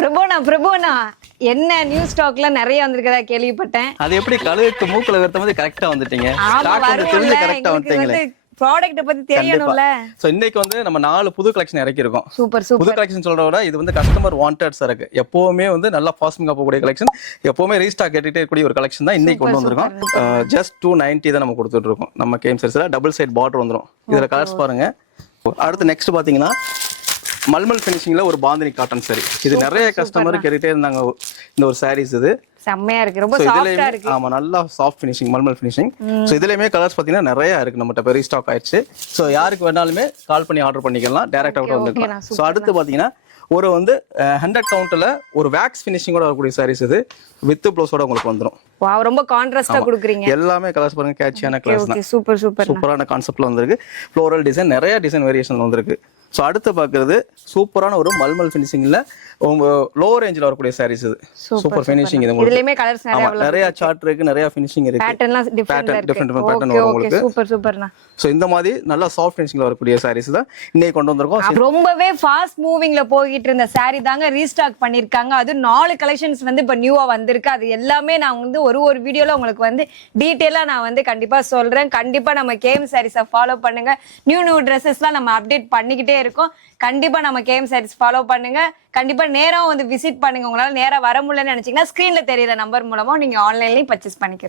பிரபுனா என்ன நியூ ஸ்டாக்ல நிறைய வந்திருக்கதா கேள்விப்பட்டேன். அது எப்படி கழுவுக்கு மூக்குல வருத்த மாதிரி கரெக்டா வந்துட்டீங்க. ஆமா ஸ்டாக் வந்து வரும்ல, தெரிஞ்சு கரெக்டா எங்களுக்கு வந்துட்டீங்களே. வந்து ப்ராடக்ட் பத்தி தெரியணும்ல. சோ இன்னைக்கு வந்து நம்ம 4 புது கலெக்ஷன் இறக்கி இருக்கோம். சூப்பர் புது சூப்பர். கலெக்ஷன் சொல்றத விட இது வந்து கஸ்டமர் வாண்டட் சரக்கு. எப்பவுமே வந்து நல்லா ஃபாஸ்டிங்கா போகக்கூடிய கலெக்ஷன், எப்பவுமே ரீஸ்டாக் கேட்டுட்டே இருக்கக்கூடிய ஒரு கலெக்ஷன் தான் இன்னைக்கு கொண்டு வந்திருக்கோம். ஜஸ்ட் 290 தான் நம்ம கொடுத்துட்டு இருக்கோம். நம்ம கேம் சைஸ்ல டபுள் சைட் பார்டர் வந்துரும். இதுல கலர்ஸ் பாருங்க. அடுத்து நெக்ஸ்ட் பாத்தீங்கன்னா மல்மல் ஃபினிஷிங்ல ஒரு பாந்தினி காட்டன் சாரி. இது நிறைய கஸ்டமர் கேட்டுட்டே இருந்தாங்க. இந்த ஒரு சாரீஸ் இது செம்மையா இருக்கு, ரொம்ப சாஃப்ட்டா இருக்கு. ஆமா, நல்லா soft finishing, mulmul finishing. So இதுலயுமே கலர்ஸ் பாத்தீங்கன்னா நிறைய இருக்கு. நம்மட்ட பெரிய ஸ்டாக் ஆயிடுச்சு. சோ யாருக்கு வேணாலுமே கால் பண்ணி ஆர்டர் பண்ணிக்கலாம், டைரக்டா கூட வந்துக்கலாம். சோ அடுத்து பாத்தீங்கன்னா ஒரு வந்து 100 கவுண்ட்ல ஒரு வேக்ஸ் ஃபினிஷிங்கோட வரக்கூடிய சாரீஸ் இது. வித் ப்ளவுஸோட உங்களுக்கு வந்துரும். வாவ், ரொம்ப கான்ட்ராஸ்டா கொடுக்குறீங்க. எல்லாமே கலர்ஸ் பாருங்க, கேட்சியான கலர்ஸ் தான். Super super. சூப்பரான கான்செப்ட்ல வந்திருக்கு. ஃப்ளோரல் டிசைன், நிறைய டிசைன் வேரியேஷன் வந்திருக்கு. ஸோ அடுத்து பார்க்குறது சூப்பரான ஒரு மல்மல் ஃபினிஷிங்ல லோ ரேஞ்சில் வரக்கூடிய சாரீஸ் இது. சூப்பர் ஃபினிஷிங் இது. இதுலயுமே கலர்ஸ் நிறைய சார்ட் இருக்கு, நிறைய ஃபினிஷிங் இருக்கு. பேட்டர்ன்லாம் டிஃபரெண்டா இருக்கு. டிஃபரெண்ட் பேட்டர்ன் வரும் உங்களுக்கு. சூப்பர் சூப்பர்ண்ணா. ஸோ இந்த மாதிரி நல்லா சாஃப்ட் ஃபினிஷிங்ல வரக்கூடிய சாரீஸ் தான் இன்னைக்கு கொண்டு வந்திருக்கோம். ரொம்பவே ஃபாஸ்ட் மூவிங்ல போயிட்டு இருந்த சாரி தாங்க ரீஸ்டாக் பண்ணிருக்காங்க. அது 4 கலெக்ஷன்ஸ் வந்து இப்ப நியூவா வந்திருக்கு. அது எல்லாமே நான் வந்து ஒரு வீடியோல உங்களுக்கு வந்து டீடைலா நான் வந்து கண்டிப்பா சொல்றேன். கண்டிப்பா நம்ம கேம் சாரீஸை ஃபாலோ பண்ணுங்க. நியூ ட்ரெஸ்ஸஸ்லாம் நம்ம அப்டேட் பண்ணிக்கிட்டே இருக்கோம். கண்டிப்பா நம்ம கேம் சாரீஸ் ஃபாலோ பண்ணுங்க. கண்டிப்பா நேரா வந்து விசிட் பண்ணுங்க. உங்களால நேரா வர முடியலன்னு நினைச்சீங்கன்னா ஸ்கிரீன்ல தெரியற நம்பர் மூலமா நீங்க ஆன்லைன்லயும் பர்ச்சேஸ் பண்ணிக்கலாம்.